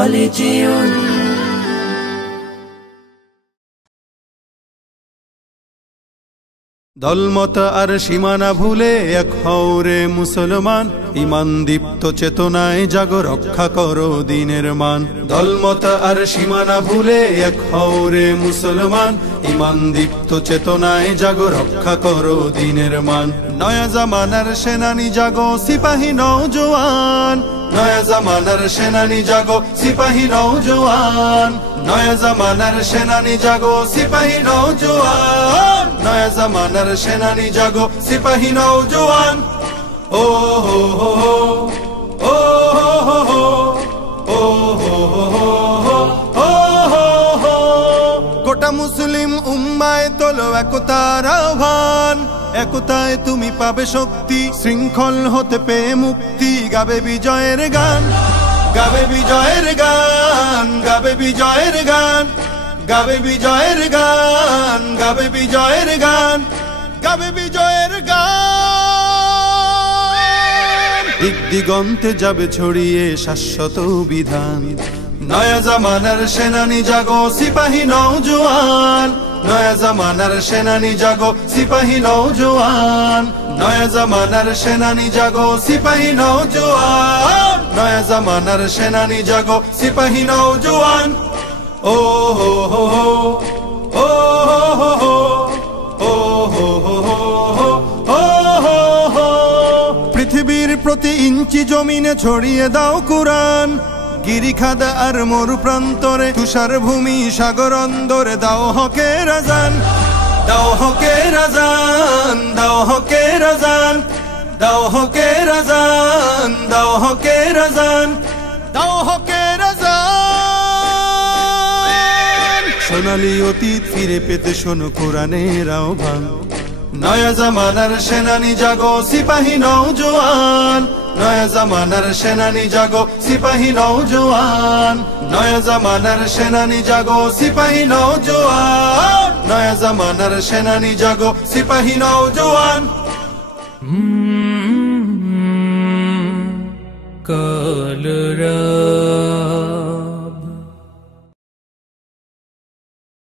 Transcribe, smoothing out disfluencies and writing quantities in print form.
কলেজিয়ম। দলমত আর সীমানা ভুলে এক হও রে মুসলমান, ঈমান দীপ্ত চেতনায় জাগো রক্ষা করো দ্বীনের মান। দলমত আর সীমানা ভুলে এক হও রে মুসলমান, ঈমান দীপ্ত চেতনায় জাগো রক্ষা করো দ্বীনের মান। নয়া জামানার সেনানি জাগো সিপাহী নওজোয়ান, নয়া জামানার সেনানি জাগো সিপাহী নওজোয়ান, নয়া জামানার সেনানি জাগো সিপাহী নওজোয়ান, নয়া জামানার সেনানি জাগো সিপাহী নওজোয়ান। ও হো হো হো, ও হো হো হো, ও হো হো হো, ও হো হো। গোটা মুসলিম উম্মায় তোলো একতার আহ্বান, একতায় তুমি পাবে শক্তি, শৃঙ্খল হতে পেয়ে মুক্তি। গাবে বিজয়ের গান, গাবে বিজয়ের গান, গাবে বিজয়ের গান, গাবে বিজয়ের গান, গাবে বিজয়ের গান, গাবে বিজয়ের গান। দিক দিগন্তে যাবে ছড়িয়ে শাশ্বত বিধান। নয়া জামানার সেনানি জাগো সিপাহী নওজোয়ান, নয়া জামানার সেনানি জাগো সিপাহী নওজোয়ান, নয়া জামানার সেনানি জাগো সিপাহী নওজোয়ান, নয়া জামানার সেনানি জাগো সিপাহী নওজোয়ান। ও হো হো হো, ও হো হো হো, ও হো হো হো, ও হো হো। পৃথিবীর প্রতি ইঞ্চি জমিনে ছড়িয়ে দাও কুরআন, গিরিখাদা আর মরু প্রান্তরে, তুষার ভূমি সাগর অন্দরে দাও হকের আযান, দাও হকের আযান, দাও হকের আযান, দাও হকের আযান, দাও হকের আযান, দাও হকের আযান। সোনালী অতীত ফিরে পেতে শোনো কোরআনের আহ্বান। নয়া জামানার সেনানি জাগো সিপাহী নওজোয়ান, নয়া জামানার সেনানি জাগো সিপাহী নওজোয়ান, নয়া জামানার সেনানি জাগো সিপাহী নওজোয়ান, নয়া জামানার সেনানি জাগো সিপাহী নওজোয়ান। কলরা